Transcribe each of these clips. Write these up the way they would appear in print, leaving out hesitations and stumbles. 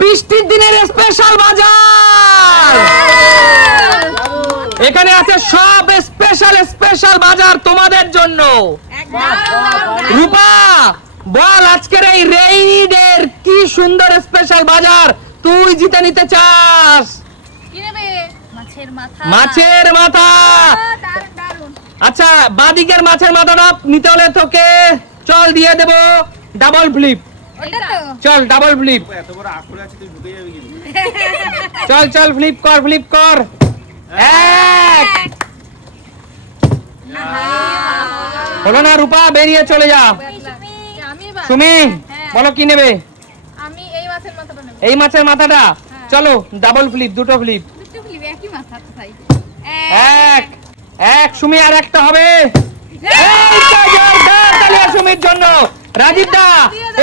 বৃষ্টির দিনের স্পেশাল বাজার। এখানে আছে সব স্পেশাল বাজার তোমাদের জন্য। রূপা বল, আজকের এই রেইনি ডের কি সুন্দর স্পেশাল বাজার তুই জিতে নিতে চাস? মাছের মাথা। আচ্ছা, বাদিকের মাছের মাথাটা নিতে হলে তোকে চল দিয়ে দেব ডাবল ফ্লিপ। চল ডাবল ফ্লিপ, চল চল ফ্লিপ কর। এক হলো না রূপা, বেরিয়ে চলে যা। সুমি বলো কি নেবে? আমি এই মাছের মাথাটা। চলো ডাবল ফ্লিপ, দুটো ফ্লিপ। এক সুমি, আর একটা হবে। সুমির জন্য রাজীব দা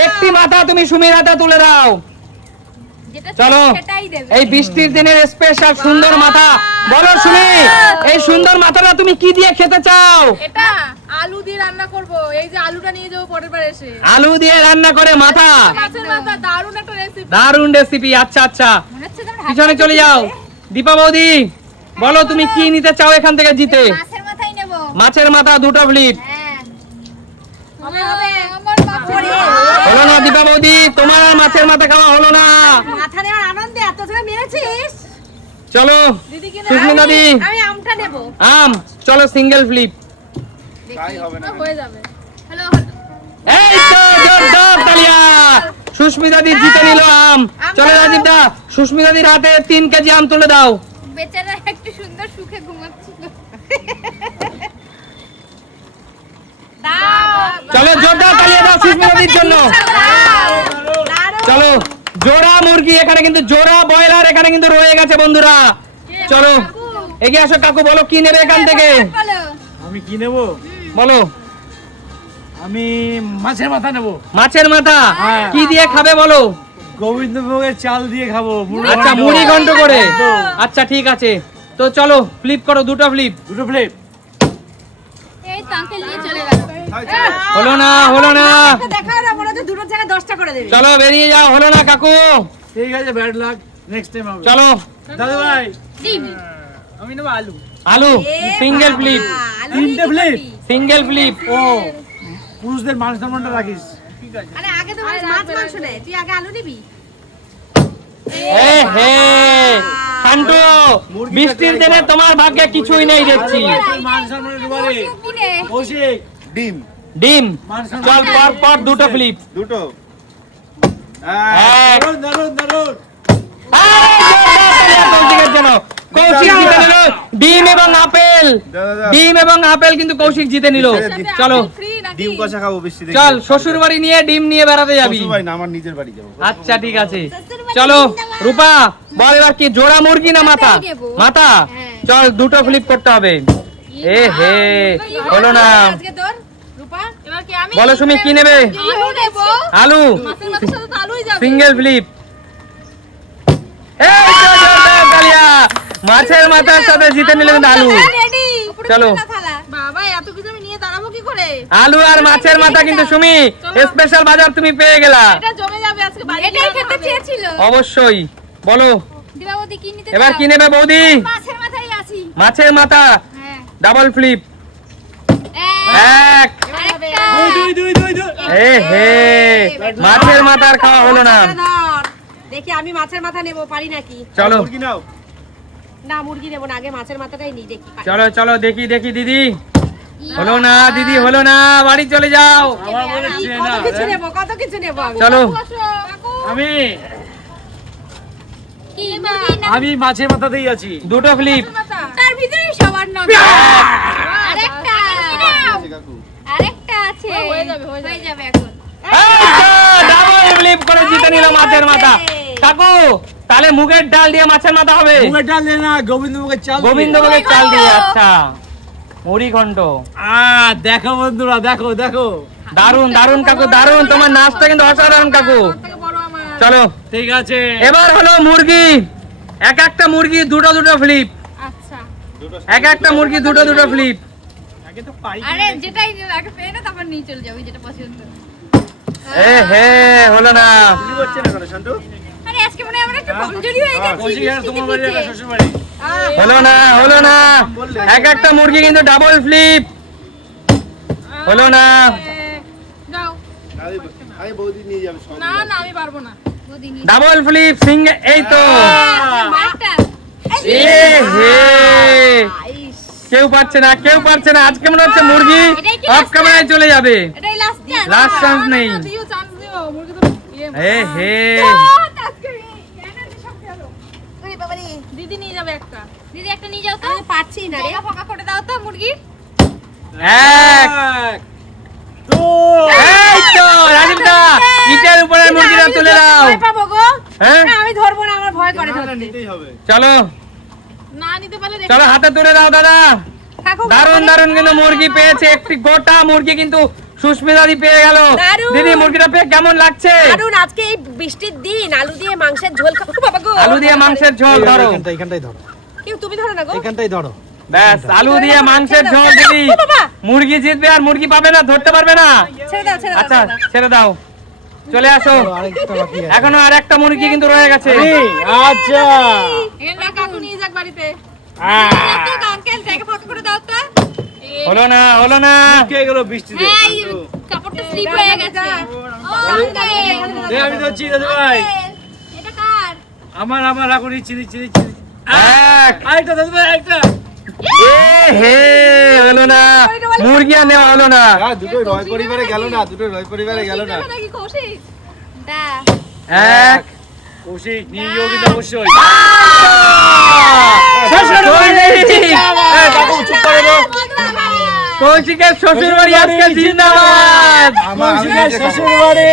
একটি মাথা তুমি সুমির হাতে তুলে দাও। চলো, এই বৃষ্টির দিনের স্পেশাল সুন্দর মাথা। বলো সুমি, এই সুন্দর মাথাটা তুমি কি দিয়ে খেতে চাও? এটা আলু দিয়ে রান্না করব। এই যে আলুটা নিয়ে যাবো পরের বার এসে। আলু দিয়ে রান্না করে মাথা? মাছের মাথা, দারুণ একটা রেসিপি। দারুণ রেসিপি। আচ্ছা আচ্ছা, পিছনে চলে যাও। দীপা বৌদি বলো তুমি কি নিতে চাও এখান থেকে জিতে? মাছের মাথাই নেব। মাছের মাথা, দুটো ফ্লিপ। হলো না দীপা বৌদি, তোমার আর মাছের মাথা খাওয়া হলো না। মাথা নেওয়ার আনন্দে এত জায়গা মেরেছিস। চলো সুস্মিতা দি, আমি আমটা নেব। আম। চলো সিঙ্গেল ফ্লিপ। হয়ে যাবে। হ্যালো, এই তো জোরদার তালিয়া। সুস্মিতা দি জিতে নিল আম। চলো রাজীব দা, সুস্মিতা দির হাতে 3 কেজি আম তুলে দাও। বেচারা একটু সুন্দর সুখে ঘুমাচ্ছিল। চলো জোরদার তালিয়া দাও সুস্মিতা দির জন্য। চলো জোড়া মুরগি, এখানে কিন্তু জোড়া ব্রয়লার এখানে কিন্তু রয়ে গেছে বন্ধুরা। চলো এগিয়ে আসো কাকু, বলো কি নেবে এখান থেকে? আমি কি নেব? বলো। আমি মাছের মাথা নেব। মাছের মাথা কি দিয়ে খাবে বলো? গোবিন্দভোগের চাল দিয়ে খাবো। আচ্ছা, মুড়ি ঘন্ট করে। আচ্ছা ঠিক আছে, তো চলো ফ্লিপ করো, দুটো ফ্লিপ। দুটো প্লেট। এই তাঙ্কেল নিয়ে চলে গেল। হলো না দেখাও না, বলে যে দুটো জায়গায় 10টা করে দেবে। চলো বেরিয়ে যাও। হলো না কাকু। ঠিক আছে, ব্যাড লাক, নেক্সট টাইম হবে। চলো দাদু ভাই, ডিম। আমি নেব আলু। আলু সিঙ্গেল ফ্লিপ। 3টে প্লেট। Single flip. ও পুরুষদের মান সম্মানটা রাখিস। ঠিক আছে। আরে আগে তো মাছ মাংস নেই, তুই আগে আলু নিবি। এ হে শান্টু, বৃষ্টির দিনে তোমার ভাগ্যে কিছুই নেই দেখছি। মান সম্মানের দুবারে কৌশিক। ডিম। চল পর দুটো ফ্লিপ। দুটো। এক। দারুন দারুন দারুন। কৌশিকের জন্য কৌশিক জিতে নিল ডিম এবং আপেল। ডিম এবং আপেল কিন্তু কৌশিক জিতে নিল। চলো ডিম কষা খাবো বৃষ্টি দেখে। চল শ্বশুর বাড়ি নিয়ে ডিম নিয়ে বেড়াতে যাবি। শ্বশুর বাড়ি না, আমার নিজের বাড়ি যাবো। আচ্ছা ঠিক আছে, চলো রূপা বল এবার কি জোড়া মুরগি না মাথা? মাথা। চল দুটো ফ্লিপ করতে হবে। এ হে হলো না। আজকে তোর রূপা, এবার কি আমি? বলো সুমি কি নেবে? আলু নেব। আলু মাছের মাথার সাথে তো আলুই যাবে। Single flip. এই তো জোরদার তালিয়া। মাছের মাথার সাথে জিতে নিলে কিন্তু আলু। রেডি। চলো বাবা, এত কিছু আমি নিয়ে দাঁড়াবো কি করে? আলু আর মাছের মাথা কিন্তু সুমি স্পেশাল বাজার তুমি পেয়ে গেলা। এটা জমে যাবে আজকে বাড়ি। এটাই খেতে চেয়েছিল। অবশ্যই। বলো দিবাবতী কি নিতে? এবার কি নেবে বৌদি? মাছের মাথায় আছি। মাছের মাথা। হ্যাঁ। Double flip. এক। দুই। এ হে মাছের মাথার খাওয়া হলো না। দেখি আমি মাছের মাথা নেব, পারি নাকি? চলো মুরগি নাও। না মুরগি নেব না, আগে মাছের মাথাটাই নিই, দেখি পারি। চলো দেখি দিদি। হলো না দিদি, হলো না, বাড়ি চলে যাও। আমার বলে চেয়ে না। কত কিছু নেব আমি। চলো আমি কি মুরগি না আমি মাছের মাথাতেই আছি। দুটো ফ্লিপ। তার ভিতরে সবার নাম। আরেকটা কাকু। আরেকটা আছে। হয়ে যাবে এখন। ডাবল ফ্লিপ করে জিতে নিল মাছের মাথা। কাকু তাহলে মুগের ডাল দিয়ে মাছের মাথা হবে? মুগের ডাল দিয়ে না, গোবিন্দভোগের চাল দিয়ে। গোবিন্দভোগের চাল দিয়ে। আচ্ছা মুড়ি ঘন্ট। দেখো বন্ধুরা, দেখো দেখো। দারুন কাকু, দারুন। তোমার নাচটা কিন্তু অসাধারণ কাকু। থেকে বড় আমার। চলো ঠিক আছে, এবার হলো মুরগি। একটা মুরগি দুটো ফ্লিপ। আচ্ছা। একটা মুরগি দুটো ফ্লিপ। আগে তো পাই। আরে যেটাই আগে পেয়ে না, তারপর নিয়ে চলে যাবো যেটা পছন্দ। এ হে হলো না। কি করছেন এখন শান্তু? আরে আজকে মনে হয় আমরা একটু কমজোরি হয়ে গেছি কৌশিকের তোমার বাড়ি একটা শ্বশুর বাড়ি। হলো না এক একটা মুরগি কিন্তু ডাবল ফ্লিপ হলো না। যাও আরে বৌদি নিয়ে যাবে সব না না আমি পারবো না ডাবল ফ্লিপ সিঙ্গেল, এই তো একটা এ হে কেউ পারছে না আজকে মনে হচ্ছে মুরগি অফ ক্যামেরায় চলে যাবে। এটাই লাস্ট চান্স লাস্ট চান্স নেই। দিও চান্স দিও মুরগি তো এ হে দিদি নিয়ে যাবে একটা দিদি একটা নিয়ে যাও তো। আমি পারছি না রে। জায়গা ফাঁকা করে দাও তো মুরগির এক এই তো রাজীব দা ইটের উপরে মুরগিটা তুলে দাও। ভয় পাবো গো। হ্যাঁ না, আমি ধরবো না, আমার ভয় করে না, ধরতে। নিতেই হবে চলো না নিতে পারলে চলো হাতে তুলে দাও দাদা। কাকু, দারুন কিন্তু মুরগি পেয়েছে, একটি গোটা মুরগি কিন্তু সুস্মিতা দি পেয়ে গেল। দারুণ। দিদি মুরগিটা পেয়ে কেমন লাগছে? দারুণ, আজকে এই বৃষ্টির দিন আলু দিয়ে মাংসের ঝোল খাবো বাবা গো। আলু দিয়ে মাংসের ঝোল ধরো। এখানটাই ধরো, কিন্তু তুমি ধরো না গো। এখানটাই ধরো। ব্যাস আলু দিয়ে মাংসের ঝোল দিদি। ও বাবা। মুরগি জিতবে আর মুরগি পাবে না, ধরতে পারবে না। ছেড়ে দাও, ছেড়ে দাও, আচ্ছা ছেড়ে দাও। ছেড়ে দাও, চলে আসো। আরেকটা বাকি আছে। এখনো আর একটা মুরগি কিন্তু রয়ে গেছে। আচ্ছা এখানে কাকু নিয়ে যাক বাড়িতে আঙ্কেল জায়গা ফাঁকা করে দাও তো। হলো না কে গেল বৃষ্টিতে? এই কাপড়টা স্লিপ হয়ে গেছে ও আঙ্কেল আমি তো চিনি ভাই, এটা কার আমার এখন চিনি এক আরেকটা দাদু ভাই, আরেকটা। এ হে হলো না, মুরগি আর নেওয়া হলো না। দুটো রয় পরিবারে গেল না নাকি কৌশিক দা এক কৌশিক নিয়ে গিয়েও কিন্তু অবশ্যই। কৌশিকের শ্বশুর বাড়ি আজকে জিন্দাবাদ। কৌশিকের শ্বশুর বাড়ি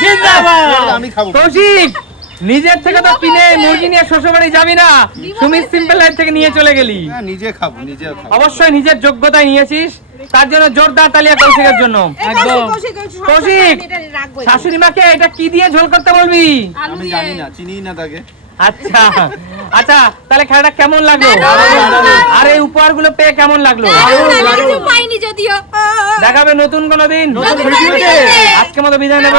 জিন্দাবাদ। আমি খাবো কৌশিক নিজের থেকে তো কিনে মুরগি নিয়ে শ্বশুর বাড়ি যাবি না, সুমিত সিম্পল লাইফ থেকে নিয়ে চলে গেলি। না, নিজে খাবো অবশ্যই নিজের যোগ্যতায় নিয়েছিস, তার জন্য জোরদার তালিয়া কৌশিকের জন্য। একদম। কৌশিক শাশুড়ি মাকে এটা কি দিয়ে ঝোল করতে বলবি? আমি জানি না, চিনি না তাকে। আচ্ছা আচ্ছা তাহলে খেলাটা কেমন লাগলো? আর এই উপহারগুলো পেয়ে কেমন লাগলো? কিছু পাইনি যদিও দেখাবে নতুন কোনো দিন। নতুন ভিডিওতে। আজকে মতো বিদায় নেব।